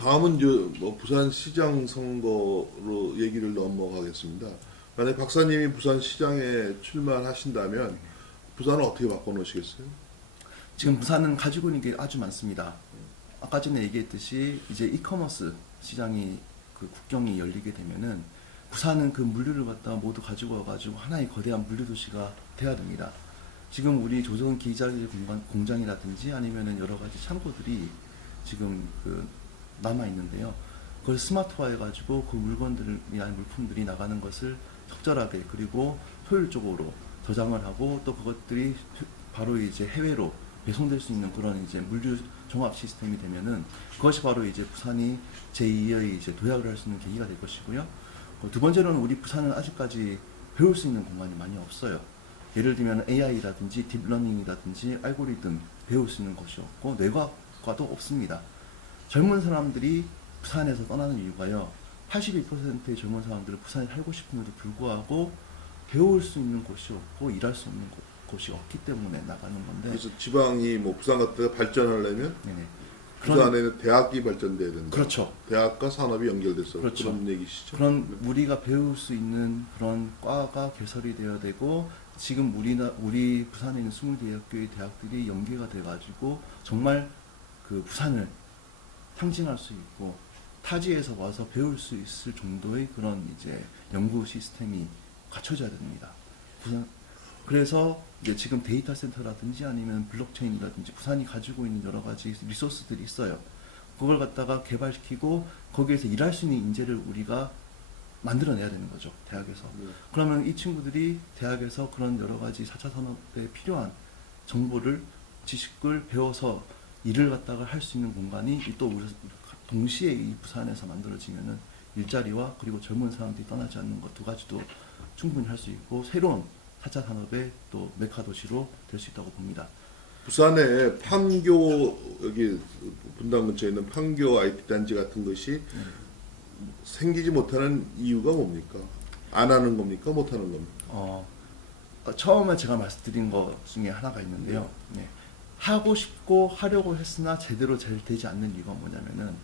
다음은 이제 뭐 부산시장 선거로 얘기를 넘어가겠습니다. 만약 박사님이 부산시장에 출마하신다면 부산을 어떻게 바꿔놓으시겠어요? 지금 부산은 가지고 있는 게 아주 많습니다. 아까 전에 얘기했듯이 이제 이커머스 시장이 그 국경이 열리게 되면은 부산은 그 물류를 갖다가 모두 가지고 와가지고 하나의 거대한 물류 도시가 돼야 됩니다. 지금 우리 조선 기자재 공장이라든지 아니면은 여러 가지 창고들이 지금 그 남아 있는데요. 그걸 스마트화해가지고 그 물건들이나 물품들이 나가는 것을 적절하게 그리고 효율적으로 저장을 하고 또 그것들이 바로 이제 해외로 배송될 수 있는 그런 이제 물류 종합 시스템이 되면은 그것이 바로 이제 부산이 제2의 이제 도약을 할 수 있는 계기가 될 것이고요. 두 번째로는 우리 부산은 아직까지 배울 수 있는 공간이 많이 없어요. 예를 들면 AI라든지 딥러닝이라든지 알고리즘 배울 수 있는 것이 없고 뇌과학과도 없습니다. 젊은 사람들이 부산에서 떠나는 이유가요. 82%의 젊은 사람들은 부산에 살고 싶음에도 불구하고 배울 수 있는 곳이 없고 일할 수 없는 곳이 없기 때문에 나가는 건데. 그래서 지방이 뭐 부산 같은 데가 발전하려면 네네. 부산에는 대학이 발전돼야 된다. 그렇죠. 대학과 산업이 연결돼서 그렇죠. 그런 얘기시죠. 그런 우리가 배울 수 있는 그런 과가 개설이 되어야 되고 지금 우리 부산에 있는 20개의 대학들이 연계가 돼가지고 정말 그 부산을 상징할 수 있고 타지에서 와서 배울 수 있을 정도의 그런 이제 연구 시스템이 갖춰져야 됩니다. 그래서 이제 지금 데이터 센터라든지 아니면 블록체인이라든지 부산이 가지고 있는 여러 가지 리소스들이 있어요. 그걸 갖다가 개발시키고 거기에서 일할 수 있는 인재를 우리가 만들어내야 되는 거죠. 대학에서. 그러면 이 친구들이 대학에서 그런 여러 가지 4차 산업에 필요한 정보를 지식을 배워서 일을 갖다가 할 수 있는 공간이 또 우리 동시에 이 부산에서 만들어지면은 일자리와 그리고 젊은 사람들이 떠나지 않는 것 두 가지도 충분히 할 수 있고 새로운 4차 산업의 또 메카 도시로 될 수 있다고 봅니다. 부산에 판교 여기 분당 근처에 있는 판교 IT 단지 같은 것이 생기지 못하는 이유가 뭡니까? 안 하는 겁니까? 못 하는 겁니까? 처음에 제가 말씀드린 것 중에 하나가 있는데요. 네. 하고 싶고 하려고 했으나 제대로 잘 되지 않는 이유가 뭐냐면은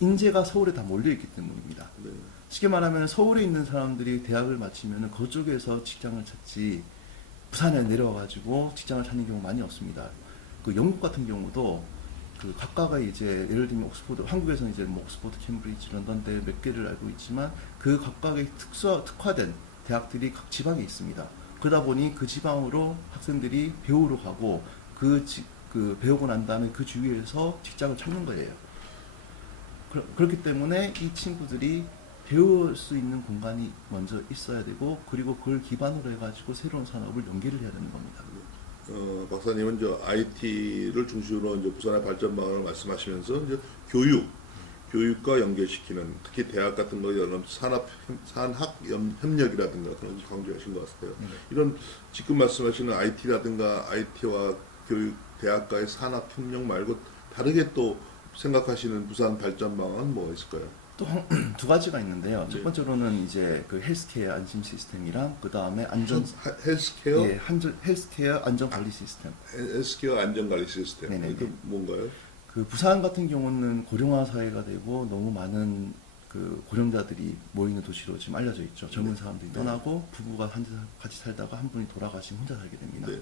인재가 서울에 다 몰려있기 때문입니다. 네. 쉽게 말하면 서울에 있는 사람들이 대학을 마치면 그쪽에서 직장을 찾지 부산에 내려와가지고 직장을 찾는 경우 많이 없습니다. 그 영국 같은 경우도 그 각각의 이제 예를 들면 옥스포드, 한국에서는 이제 뭐 옥스포드, 캠브리지, 런던대 몇 개를 알고 있지만 그 각각의 특화된 대학들이 각 지방에 있습니다. 그러다 보니 그 지방으로 학생들이 배우러 가고 그 배우고 난 다음에 그 주위에서 직장을 찾는 거예요. 그렇기 때문에 이 친구들이 배울 수 있는 공간이 먼저 있어야 되고 그리고 그걸 기반으로 해가지고 새로운 산업을 연계를 해야 되는 겁니다. 박사님은 저 IT를 중심으로 이제 부산의 발전 방안을 말씀하시면서 이제 교육과 연결시키는 특히 대학 같은 거 여러 산학 협력이라든가 그런 거 강조하신 것 같아요. 이런 지금 말씀하시는 IT라든가 IT와 교육 대학과의 산학 협력 말고 다르게 또 생각하시는 부산 발전 방안은 뭐가 있을까요? 또 두 가지가 있는데요. 네. 첫 번째로는 이제 그 헬스케어 안심 시스템이랑 그 다음에 헬스케어? 예, 헬스케어 안전 관리 시스템. 헬스케어 안전관리 시스템. 네네네. 이게 뭔가요? 그 부산 같은 경우는 고령화 사회가 되고 너무 많은 그 고령자들이 모이는 도시로 지금 알려져 있죠. 젊은 사람들이 떠나고 부부가 같이 살다가 한 분이 돌아가시면 혼자 살게 됩니다. 네.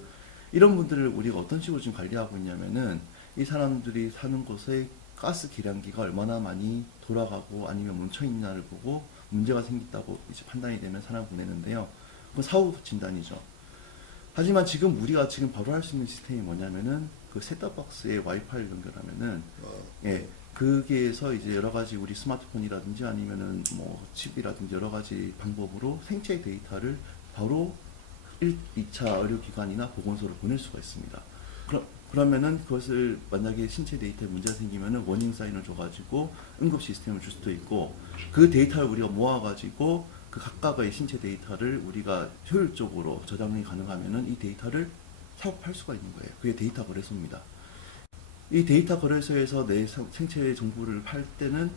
이런 분들을 우리가 어떤 식으로 지금 관리하고 있냐면은 이 사람들이 사는 곳에 가스 계량기가 얼마나 많이 돌아가고 아니면 멈춰 있냐를 보고 문제가 생겼다고 이제 판단이 되면 사람을 보내는데요. 그건 사후 진단이죠. 하지만 지금 우리가 지금 바로 할 수 있는 시스템이 뭐냐면은 그 셋톱박스에 와이파이를 연결하면은 예, 거기에서 이제 여러 가지 우리 스마트폰이라든지 아니면은 뭐 칩이라든지 여러 가지 방법으로 생체 데이터를 바로 1, 2차 의료기관이나 보건소로 보낼 수가 있습니다. 그러면은 그것을 만약에 신체 데이터에 문제가 생기면은 워닝 사인을 줘가지고 응급 시스템을 줄 수도 있고 그 데이터를 우리가 모아가지고 그 각각의 신체 데이터를 우리가 효율적으로 저장이 가능하면은 이 데이터를 사고 팔 수가 있는 거예요. 그게 데이터 거래소입니다. 이 데이터 거래소에서 내 생체 정보를 팔 때는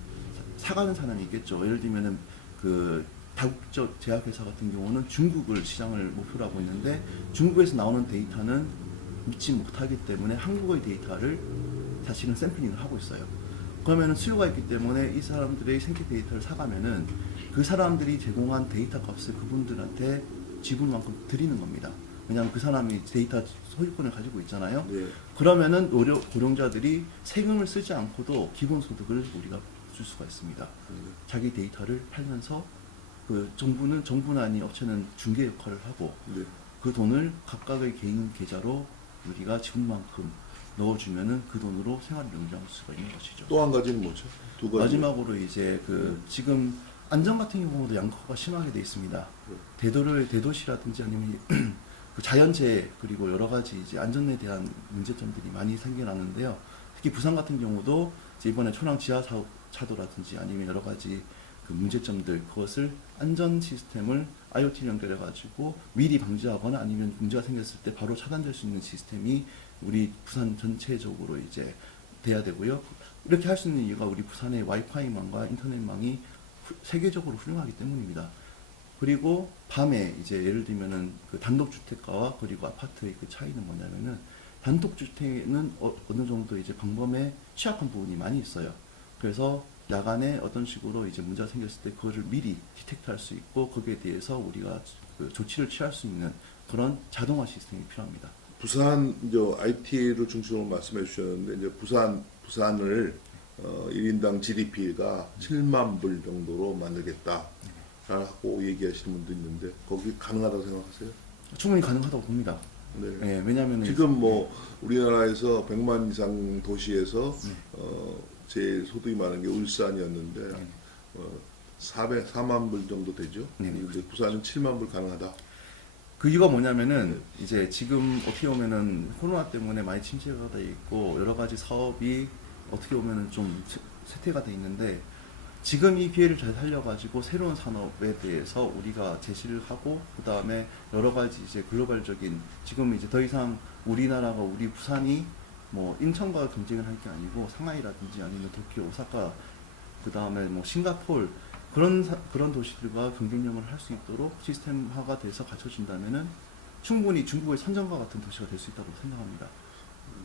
사가는 사람이 있겠죠. 예를 들면은 그 다국적 제약회사 같은 경우는 중국을 시장을 목표로 하고 있는데 중국에서 나오는 데이터는 믿지 못하기 때문에 한국의 데이터를 사실은 샘플링을 하고 있어요. 그러면은 수요가 있기 때문에 이 사람들의 생태 데이터를 사가면은 그 사람들이 제공한 데이터 값을 그분들한테 지분만큼 드리는 겁니다. 왜냐하면 그 사람이 데이터 소유권을 가지고 있잖아요. 네. 그러면은 고령자들이 세금을 쓰지 않고도 기본소득을 우리가 줄 수가 있습니다. 자기 데이터를 팔면서 그 정부는 아닌 업체는 중개 역할을 하고 네. 그 돈을 각각의 개인 계좌로 우리가 지분만큼 넣어주면은 그 돈으로 생활을 영위할 수가 있는 것이죠. 또 한 가지는 뭐죠? 두 가지. 마지막으로 이제 그 지금 안전 같은 경우도 양극화가 심하게 돼 있습니다. 대도시라든지 아니면 그 자연재해 그리고 여러 가지 이제 안전에 대한 문제점들이 많이 생겨나는데요. 특히 부산 같은 경우도 이제 이번에 초랑 지하차도라든지 아니면 여러 가지 그 문제점들 그것을 안전 시스템을 IoT를 연결해 가지고 미리 방지하거나 아니면 문제가 생겼을 때 바로 차단될 수 있는 시스템이 우리 부산 전체적으로 이제 돼야 되고요. 이렇게 할 수 있는 이유가 우리 부산의 와이파이망과 인터넷망이 세계적으로 훌륭하기 때문입니다. 그리고 밤에 이제 예를 들면은 그 단독주택가와 그리고 아파트의 그 차이는 뭐냐면은 단독주택은 어느 정도 이제 방범에 취약한 부분이 많이 있어요. 그래서 야간에 어떤 식으로 이제 문제가 생겼을 때 그거를 미리 디텍트할 수 있고 거기에 대해서 우리가 그 조치를 취할 수 있는 그런 자동화 시스템이 필요합니다. 부산 이제 IT를 중심으로 말씀해 주셨는데 이제 부산을 1인당 GDP가 7만 불 정도로 만들겠다라고 얘기하시는 분도 있는데 거기 가능하다고 생각하세요? 충분히 가능하다고 봅니다. 네. 예, 왜냐하면 지금 뭐 우리나라에서 100만 이상 도시에서 제일 소득이 많은 게 울산이었는데 4만 불 정도 되죠. 네. 근데 부산은 7만 불 가능하다. 그 이유가 뭐냐면은 이제 지금 어떻게 보면은 코로나 때문에 많이 침체가 돼 있고 여러 가지 사업이 어떻게 보면은 좀 쇠퇴가 돼 있는데 지금 이 기회를 잘 살려가지고 새로운 산업에 대해서 우리가 제시를 하고 그 다음에 여러 가지 이제 글로벌적인 지금 이제 더 이상 우리나라가 우리 부산이 뭐 인천과 경쟁을 할 게 아니고 상하이라든지 아니면 도쿄, 오사카 그 다음에 뭐 싱가포르 그런 도시들과 경쟁력을 할 수 있도록 시스템화가 돼서 갖춰진다면은 충분히 중국의 선전과 같은 도시가 될 수 있다고 생각합니다.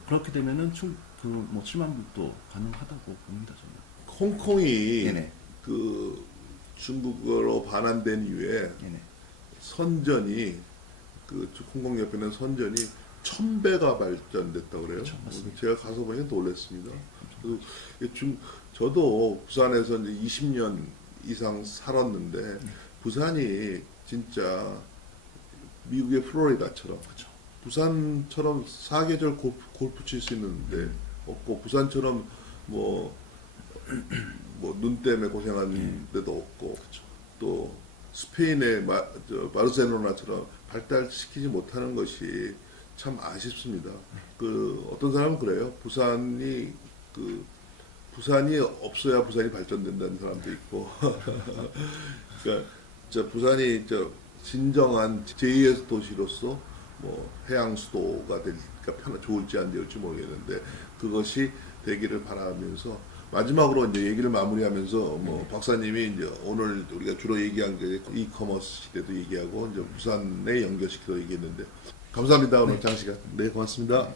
그렇게 되면은 뭐 7만 불도 가능하다고 봅니다 저는. 홍콩이 네네. 그 중국어로 반환된 이후에 네네. 선전이 그 홍콩 옆에는 선전이 1000배가 발전됐다고 그래요. 그렇죠, 맞습니다. 제가 가서 보니까 놀랐습니다. 그래서 저도 부산에서 이제 20년 이상 살았는데 부산이 진짜 미국의 플로리다처럼 그렇죠. 부산처럼 사계절 골프 칠 수 있는 데 없고 부산처럼 뭐 눈 때문에 고생하는 데도 없고 또 스페인의 바르셀로나처럼 발달시키지 못하는 것이 참 아쉽습니다. 그 어떤 사람은 그래요. 부산이 없어야 부산이 발전된다는 사람도 있고. 그러니까 부산이 진정한 제2의 도시로서 뭐 해양 수도가 되니까 좋을지 안 좋을지 모르겠는데 그것이 되기를 바라면서 마지막으로 이제 얘기를 마무리하면서 뭐 박사님이 이제 오늘 우리가 주로 얘기한 게 이커머스 시대도 얘기하고 이제 부산에 연결시켜서 얘기했는데 감사합니다. 오늘 장시간. 네, 고맙습니다.